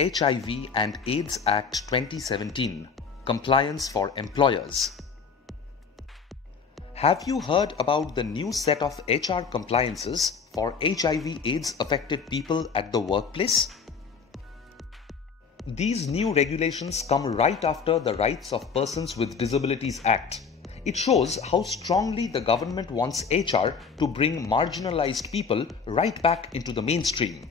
HIV and AIDS Act 2017, Compliance for Employers. Have you heard about the new set of HR compliances for HIV/AIDS affected people at the workplace? These new regulations come right after the Rights of Persons with Disabilities Act. It shows how strongly the government wants HR to bring marginalized people right back into the mainstream.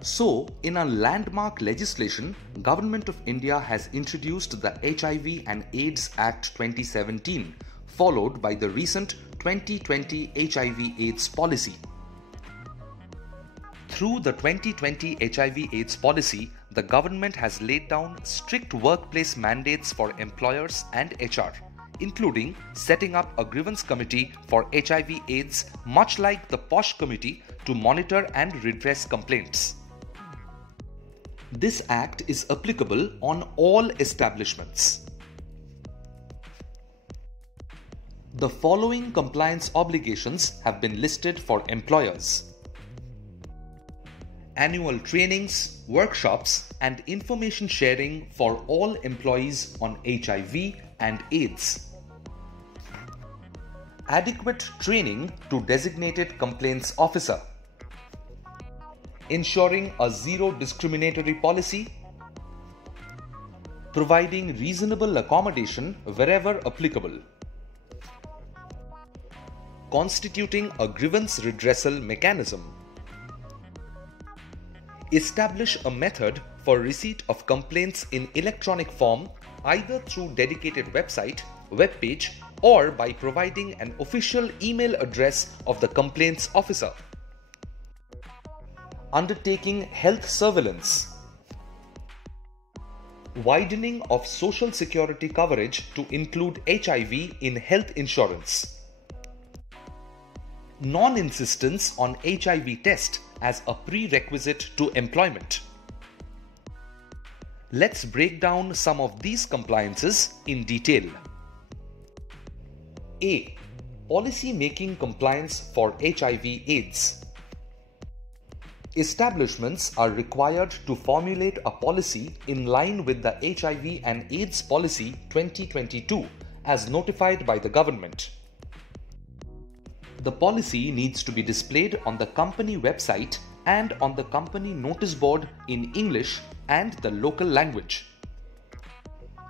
So, in a landmark legislation, Government of India has introduced the HIV and AIDS Act 2017, followed by the recent 2020 HIV-AIDS Policy. Through the 2020 HIV-AIDS Policy, the government has laid down strict workplace mandates for employers and HR, including setting up a grievance committee for HIV/AIDS, much like the POSH committee, to monitor and redress complaints. This act is applicable on all establishments. The following compliance obligations have been listed for employers: annual trainings, workshops, and information sharing for all employees on HIV and AIDS. Adequate training to designated complaints officer. Ensuring a zero discriminatory policy. Providing reasonable accommodation wherever applicable. Constituting a grievance redressal mechanism. Establish a method for receipt of complaints in electronic form, either through dedicated website, web page, or by providing an official email address of the complaints officer. Undertaking health surveillance. Widening of social security coverage to include HIV in health insurance. Non-insistence on HIV test as a prerequisite to employment. Let's break down some of these compliances in detail. A. Policy making compliance for HIV/AIDS. Establishments are required to formulate a policy in line with the HIV and AIDS Policy 2022 as notified by the government. The policy needs to be displayed on the company website and on the company notice board in English and the local language.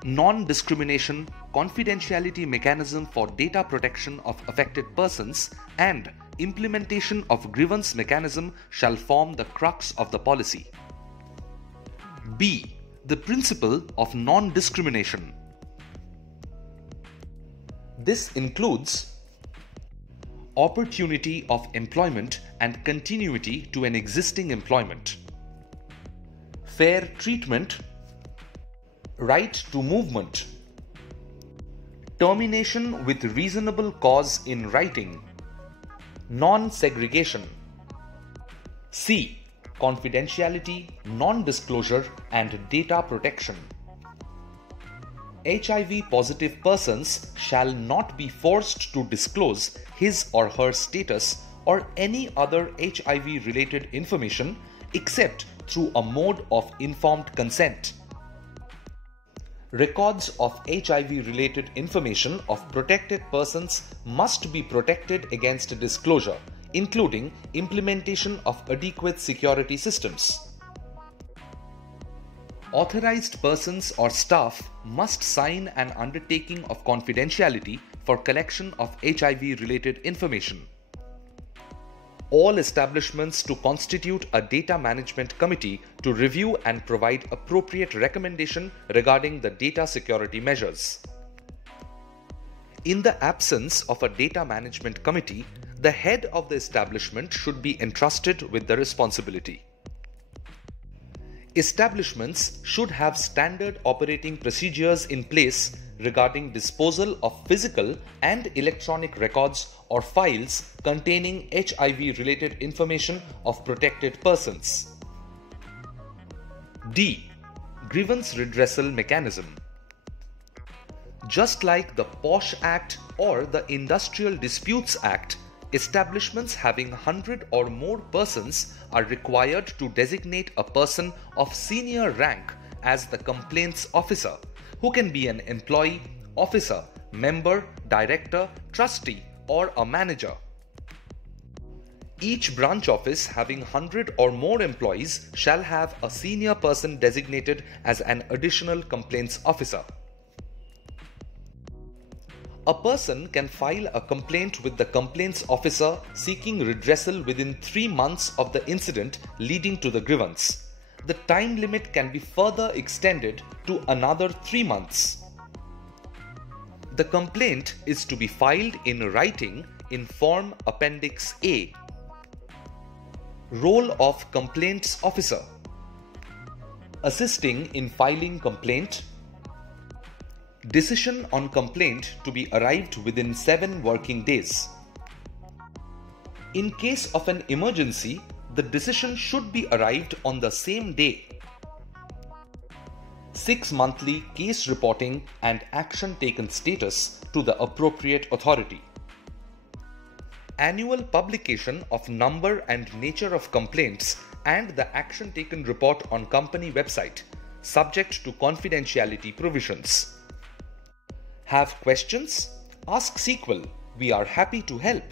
Non-discrimination, confidentiality mechanism for data protection of affected persons, and implementation of grievance mechanism shall form the crux of the policy. B. The principle of non-discrimination. This includes opportunity of employment and continuity to an existing employment, fair treatment, right to movement, termination with reasonable cause in writing, non-segregation. C. Confidentiality, non-disclosure, and data protection. HIV-positive persons shall not be forced to disclose his or her status or any other HIV-related information except through a mode of informed consent. Records of HIV-related information of protected persons must be protected against disclosure, including implementation of adequate security systems. Authorized persons or staff must sign an undertaking of confidentiality for collection of HIV-related information. All establishments to constitute a data management committee to review and provide appropriate recommendation regarding the data security measures. In the absence of a data management committee, the head of the establishment should be entrusted with the responsibility. Establishments should have standard operating procedures in place regarding disposal of physical and electronic records or files containing HIV-related information of protected persons. D. Grievance redressal mechanism. Just like the POSH Act or the Industrial Disputes Act, Establishments having 100 or more persons are required to designate a person of senior rank as the complaints officer, who can be an employee, officer, member, director, trustee, or a manager. Each branch office having 100 or more employees shall have a senior person designated as an additional complaints officer. A person can file a complaint with the complaints officer seeking redressal within 3 months of the incident leading to the grievance. The time limit can be further extended to another 3 months. The complaint is to be filed in writing in Form Appendix A. Role of Complaints Officer: assisting in filing complaint. Decision on complaint to be arrived within 7 working days. In case of an emergency, the decision should be arrived on the same day. 6 monthly case reporting and action taken status to the appropriate authority. Annual publication of number and nature of complaints and the action taken report on company website, subject to confidentiality provisions. Have questions? Ask C-Quel. We are happy to help.